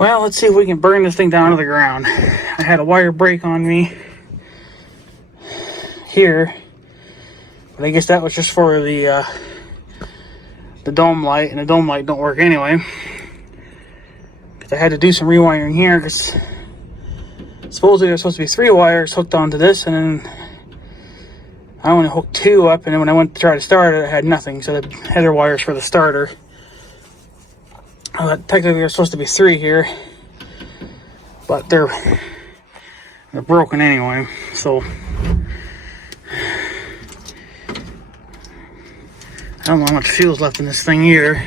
Well, let's see if we can burn this thing down to the ground. I had a wire break on me here, but I guess that was just for the dome light, and the dome light don't work anyway. Because I had to do some rewiring here, because supposedly there's supposed to be 3 wires hooked onto this, and then I only hooked 2 up, and then when I went to try to start it, I had nothing. So the header wires for the starter. Technically there's supposed to be 3 here, but they're broken anyway. So I don't know how much fuel's left in this thing either.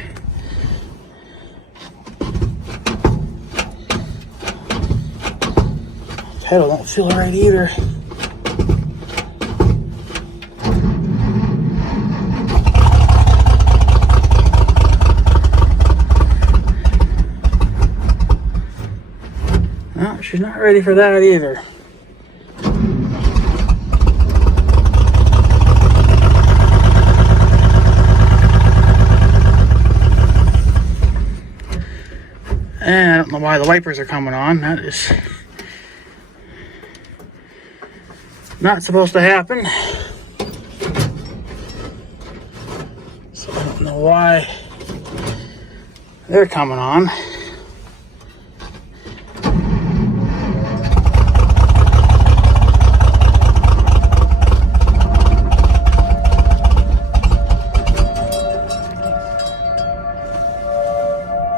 Pedal don't feel right either. No, she's not ready for that either. And I don't know why the wipers are coming on. That is not supposed to happen. So I don't know why they're coming on.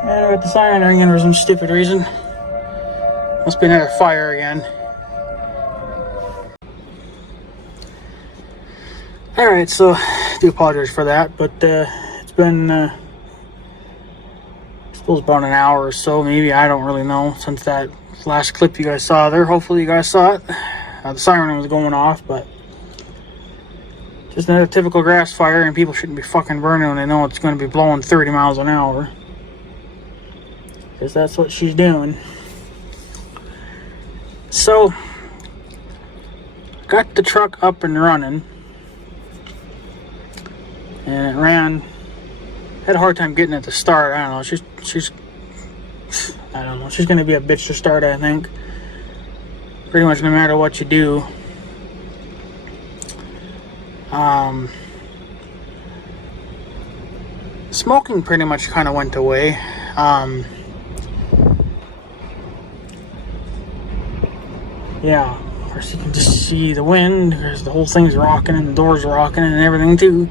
And the siren ringing for some stupid reason. Must be another fire again. Alright, so I do apologize for that, but it's been I suppose about an hour or so, maybe, I don't really know, since that last clip you guys saw there. Hopefully you guys saw it. The siren was going off, but just another typical grass fire, and people shouldn't be fucking burning when they know it's going to be blowing 30 miles an hour. Because that's what she's doing. So, got the truck up and running. And it ran. Had a hard time getting it to start. I don't know. She's I don't know. She's going to be a bitch to start, I think. Pretty much no matter what you do. Smoking pretty much kind of went away. Yeah, of course you can just see the wind, because the whole thing's rocking and the door's rocking and everything too.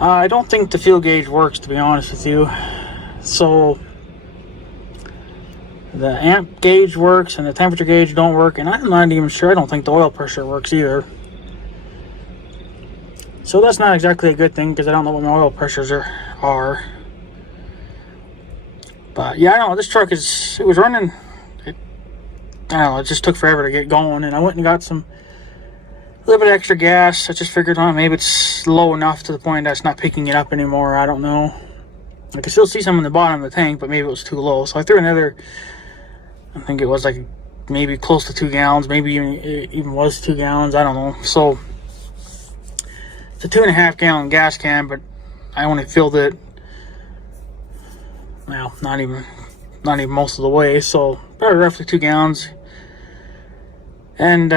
I don't think the fuel gauge works, to be honest with you. So the amp gauge works and the temperature gauge don't work, and I'm not even sure. I don't think the oil pressure works either. So that's not exactly a good thing, because I don't know what my oil pressures are. But yeah, I don't know, this truck it was running. I don't know, it just took forever to get going, and I went and got a little bit of extra gas. I just figured, maybe it's low enough to the point that it's not picking it up anymore. I don't know. I can still see some in the bottom of the tank, but maybe it was too low. So I threw another, I think it was like maybe close to 2 gallons, maybe it even was 2 gallons, I don't know. So it's a 2.5 gallon gas can, but I only filled it, well, not even most of the way, so probably roughly 2 gallons. And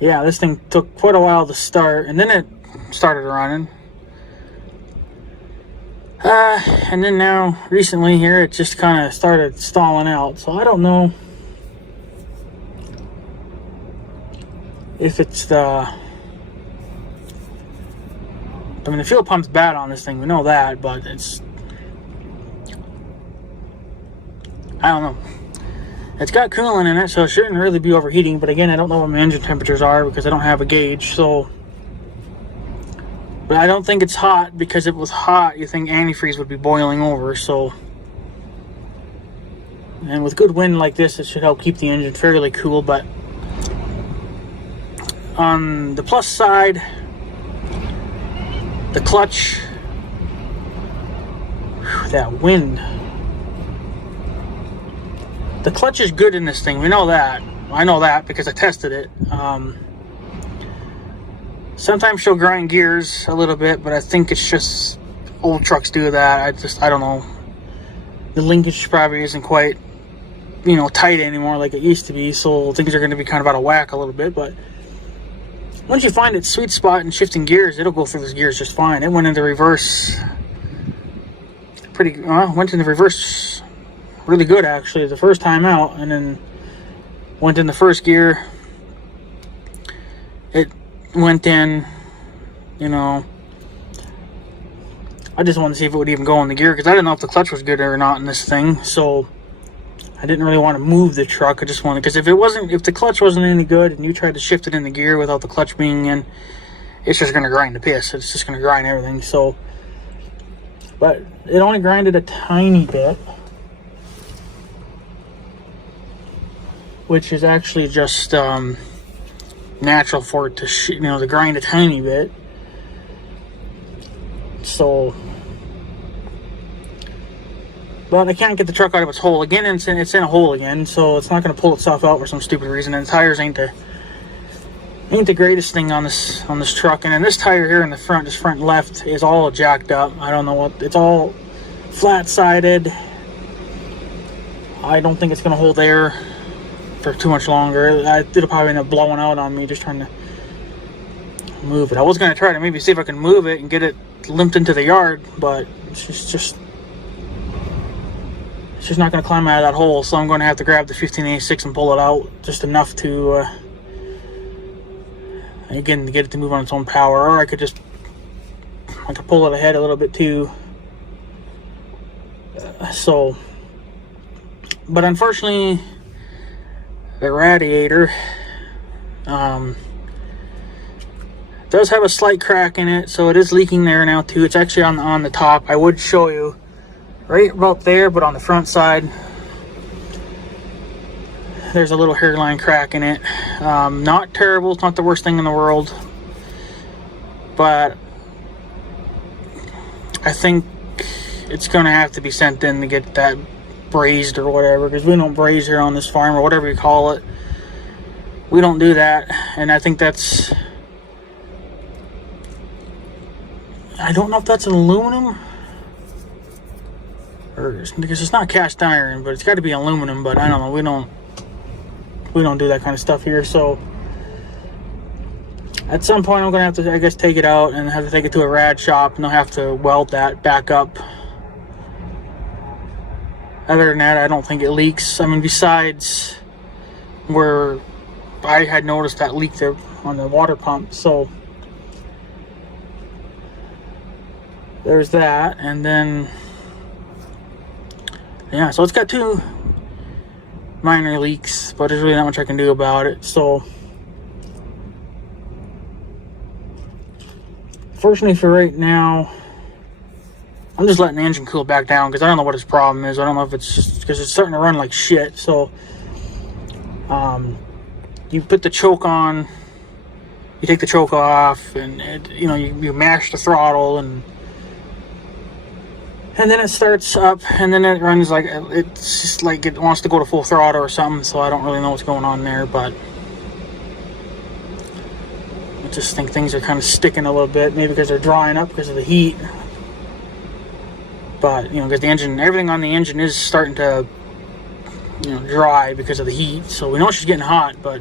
yeah, this thing took quite a while to start, and then it started running. And then now, recently here, it just kind of started stalling out. So I don't know if it's the fuel pump's bad on this thing, we know that, but I don't know. It's got coolant in it, so it shouldn't really be overheating, but again, I don't know what my engine temperatures are because I don't have a gauge, so. But I don't think it's hot, because if it was hot, you think antifreeze would be boiling over, so. And with good wind like this, it should help keep the engine fairly cool, but on the plus side, the clutch, that wind. The clutch is good in this thing, we know that. I know that because I tested it. Sometimes she'll grind gears a little bit, but I think it's just old trucks do that. I don't know. The linkage probably isn't quite, you know, tight anymore like it used to be, so things are going to be kind of out of whack a little bit. But once you find its sweet spot in shifting gears, it'll go through those gears just fine. It went into reverse went into reverse really good actually the first time out, and then went in the first gear. It went in, you know, I just wanted to see if it would even go in the gear because I didn't know if the clutch was good or not in this thing. So I didn't really want to move the truck. I just wanted, because if the clutch wasn't any good and you tried to shift it in the gear without the clutch being in, it's just going to grind the piss. It's just going to grind everything. So, but it only grinded a tiny bit, which is actually just natural for it to to grind a tiny bit. So, but I can't get the truck out of its hole again. It's in a hole again, so it's not going to pull itself out for some stupid reason. And the tires ain't the greatest thing on this truck. And then this tire here in the front, this front left, is all jacked up. I don't know what. It's all flat-sided. I don't think it's going to hold air for too much longer. It'll probably end up blowing out on me just trying to move it. I was going to try to maybe see if I can move it and get it limped into the yard, but she's just not going to climb out of that hole, so I'm going to have to grab the 1586 and pull it out just enough to again to get it to move on its own power. Or I could pull it ahead a little bit too. But unfortunately the radiator does have a slight crack in it, so it is leaking there now too. It's actually on the top. I would show you right about there, but on the front side there's a little hairline crack in it. Not terrible, it's not the worst thing in the world, but I think it's gonna have to be sent in to get that brazed or whatever, because we don't braze here on this farm, or whatever you call it. We don't do that, and I think that's, I don't know if that's an aluminum, or because it's not cast iron, but it's got to be aluminum. But I don't know. We don't do that kind of stuff here. So at some point, I'm gonna have to, I guess, take it out and have to take it to a rad shop, and they'll have to weld that back up. Other than that, I don't think it leaks. I mean, besides where I had noticed that leak there on the water pump. So there's that, and then yeah, so it's got two minor leaks, but there's really not much I can do about it. So fortunately for right now, I'm just letting the engine cool back down because I don't know what its problem is. I don't know if it's just because it's starting to run like shit. So you put the choke on, you take the choke off, and you mash the throttle, and then it starts up, and then it runs like, it's just like it wants to go to full throttle or something. So I don't really know what's going on there, but I just think things are kind of sticking a little bit, maybe because they're drying up because of the heat. But because the engine, everything on the engine is starting to dry because of the heat. So we know she's getting hot, but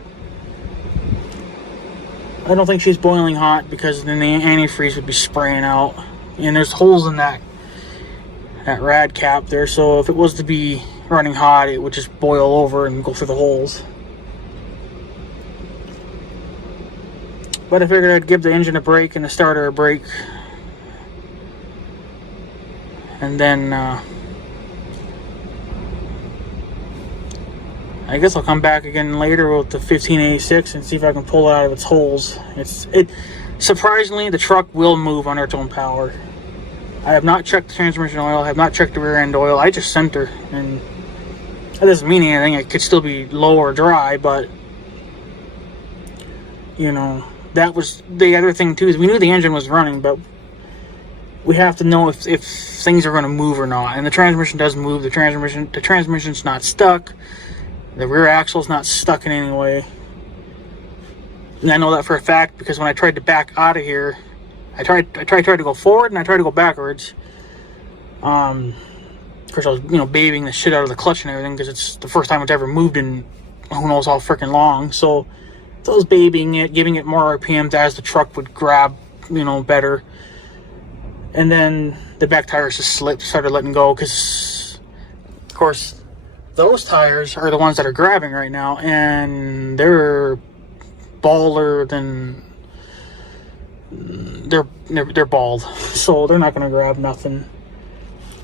I don't think she's boiling hot, because then the antifreeze would be spraying out, and there's holes in that rad cap there, so if it was to be running hot, it would just boil over and go through the holes. But I figured I'd give the engine a break and the starter a break, and then I guess I'll come back again later with the 1586 and see if I can pull it out of its holes. Surprisingly, the truck will move under its own power. I have not checked the transmission oil, I have not checked the rear end oil. I just sent her, and that doesn't mean anything. It could still be low or dry, but that was the other thing too, is we knew the engine was running, but we have to know if things are going to move or not. And the transmission does move. The transmission's not stuck. The rear axle's not stuck in any way. And I know that for a fact because when I tried to back out of here, I tried to go forward and I tried to go backwards, Of course, I was, babying the shit out of the clutch and everything because it's the first time it's ever moved in who knows how freaking long. So I was babying it, giving it more RPMs as the truck would grab, better. And then the back tires just started letting go because, of course, those tires are the ones that are grabbing right now, and they're baller than they're bald, so they're not going to grab nothing.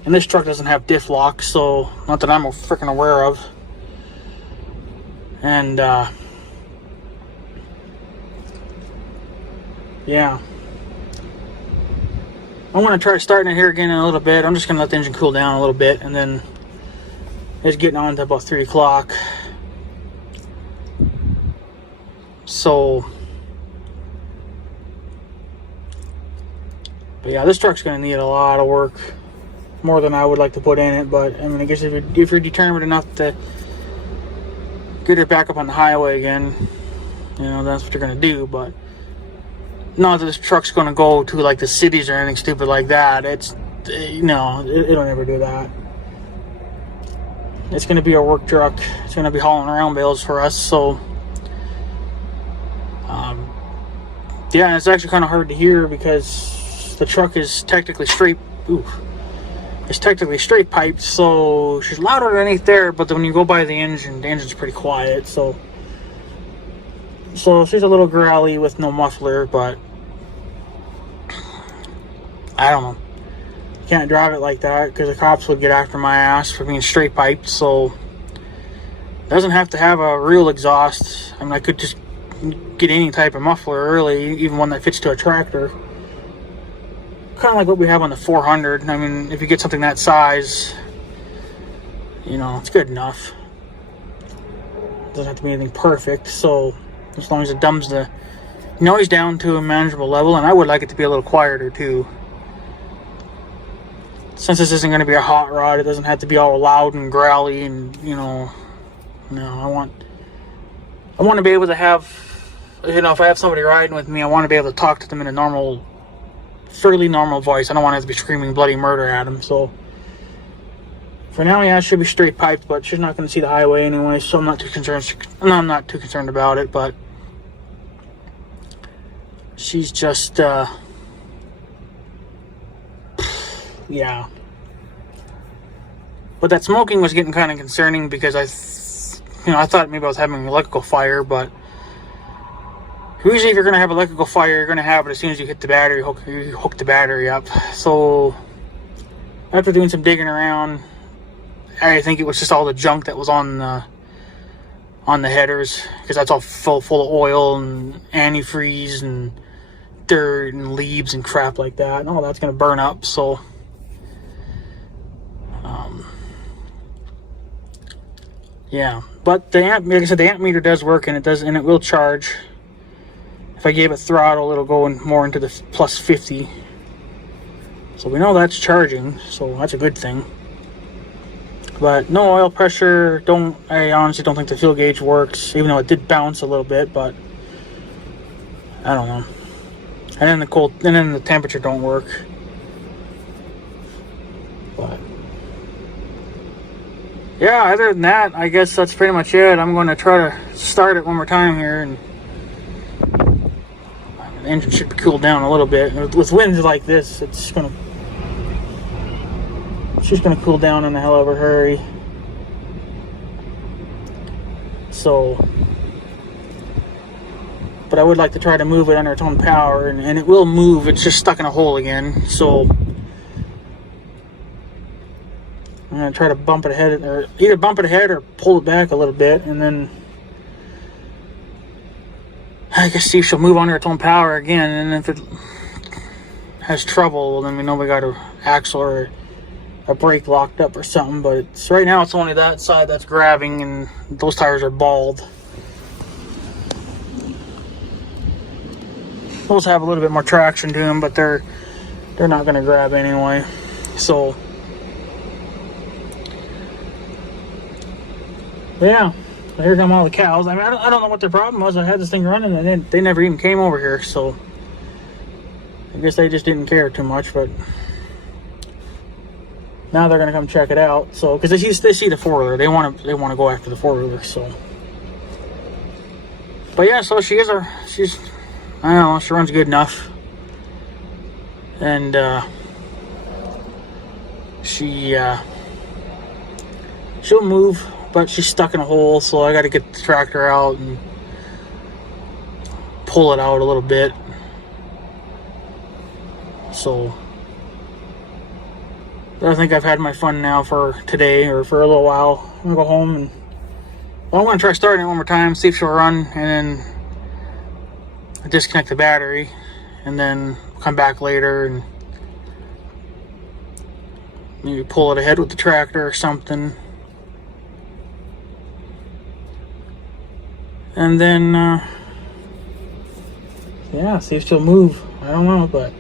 And this truck doesn't have diff lock, so not that I'm freaking aware of. And yeah, I'm going to try starting it here again in a little bit. I'm just going to let the engine cool down a little bit, and then it's getting on to about 3 o'clock. So, but yeah, this truck's going to need a lot of work, more than I would like to put in it. But I mean, I guess if you're determined enough to get it back up on the highway again, that's what you're going to do. But not that this truck's going to go to like the cities or anything stupid like that. It'll never do that. It's going to be a work truck. It's going to be hauling around bales for us. So, yeah, it's actually kind of hard to hear because the truck is technically straight. It's technically straight piped, so she's louder underneath there. But then when you go by the engine's pretty quiet. So she's a little growly with no muffler, but I don't know. Can't drive it like that because the cops would get after my ass for being straight piped. So it doesn't have to have a real exhaust. I mean, I could just get any type of muffler, really, even one that fits to a tractor. Kind of like what we have on the 400. I mean, if you get something that size, it's good enough. It doesn't have to be anything perfect. So as long as it dumbs the noise down to a manageable level, and I would like it to be a little quieter too. Since this isn't going to be a hot rod, it doesn't have to be all loud and growly, and no, I want to be able to have, if I have somebody riding with me, I want to be able to talk to them in a fairly normal voice. I don't want to have to be screaming bloody murder at them. So for now, yeah, it should be straight piped, but she's not going to see the highway anyway, so I'm not too concerned. I'm not too concerned about it, but she's just yeah. But that smoking was getting kind of concerning because I thought maybe I was having an electrical fire, but usually if you're going to have electrical fire, you're going to have it as soon as you hit the battery, hook the battery up. So after doing some digging around, I think it was just all the junk that was on the headers, because that's all full of oil and antifreeze and dirt and leaves and crap like that, and all that's going to burn up. So yeah, but like I said, the amp meter does work, and it will charge. If I gave it throttle, it'll go more into the plus 50. So we know that's charging, so that's a good thing. But no oil pressure. I honestly don't think the fuel gauge works, even though it did bounce a little bit. But I don't know. And then the temperature don't work. But yeah, other than that, I guess that's pretty much it. I'm going to try to start it one more time here, and the engine should be cooled down a little bit. With winds like this, it's just going to cool down in a hell of a hurry. So, but I would like to try to move it under its own power, and it will move. It's just stuck in a hole again. So I'm going to try to bump it ahead, or either bump it ahead or pull it back a little bit, and then I guess see if she'll move under its own power again. And if it has trouble, well, then we know we got an axle or a brake locked up or something. But right now it's only that side that's grabbing, and those tires are bald. Those have a little bit more traction to them, but they're not going to grab anyway. So yeah, here come all the cows. I mean, I don't know what their problem was. I had this thing running, and they never even came over here. So I guess they just didn't care too much. But now they're gonna come check it out. So, because they see the four-wheeler, they want to go after the four-wheeler. So, but yeah, so she's I don't know, she runs good enough, and she'll move, but she's stuck in a hole, so I got to get the tractor out and pull it out a little bit. So I think I've had my fun now for today, or for a little while. I'm gonna go home and I'm gonna try starting it one more time, see if she'll run, and then disconnect the battery, and then come back later and maybe pull it ahead with the tractor or something. And then, yeah, see if she'll move. I don't know, but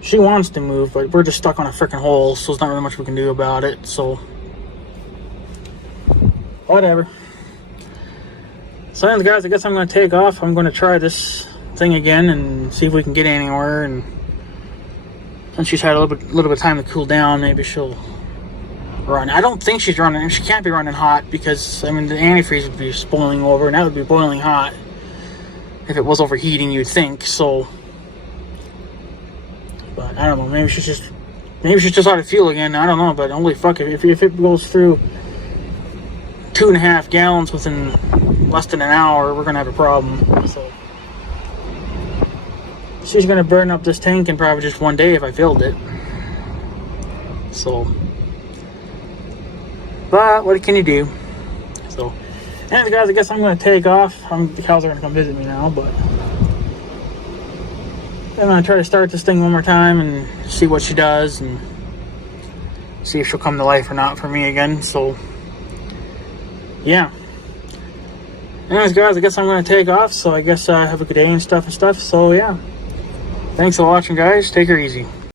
she wants to move, but we're just stuck on a freaking hole, so there's not really much we can do about it, so whatever. So anyways, guys, I guess I'm going to take off. I'm going to try this thing again and see if we can get anywhere, and since she's had a little bit of time to cool down, maybe she'll run. I don't think she's running. She can't be running hot, because I mean the antifreeze would be spoiling over, and that would be boiling hot if it was overheating, you'd think. So, but I don't know. Maybe she's just out of fuel again. I don't know. But holy fuck, if it goes through 2.5 gallons within less than an hour, we're gonna have a problem. So she's gonna burn up this tank in probably just one day if I filled it. So, but what can you do? So, anyways, guys, I guess I'm going to take off. The cows are going to come visit me now, but I'm going to try to start this thing one more time and see what she does, and see if she'll come to life or not for me again. So, yeah. Anyways, guys, I guess I'm going to take off. So, I guess have a good day and stuff. So, yeah. Thanks for watching, guys. Take her easy.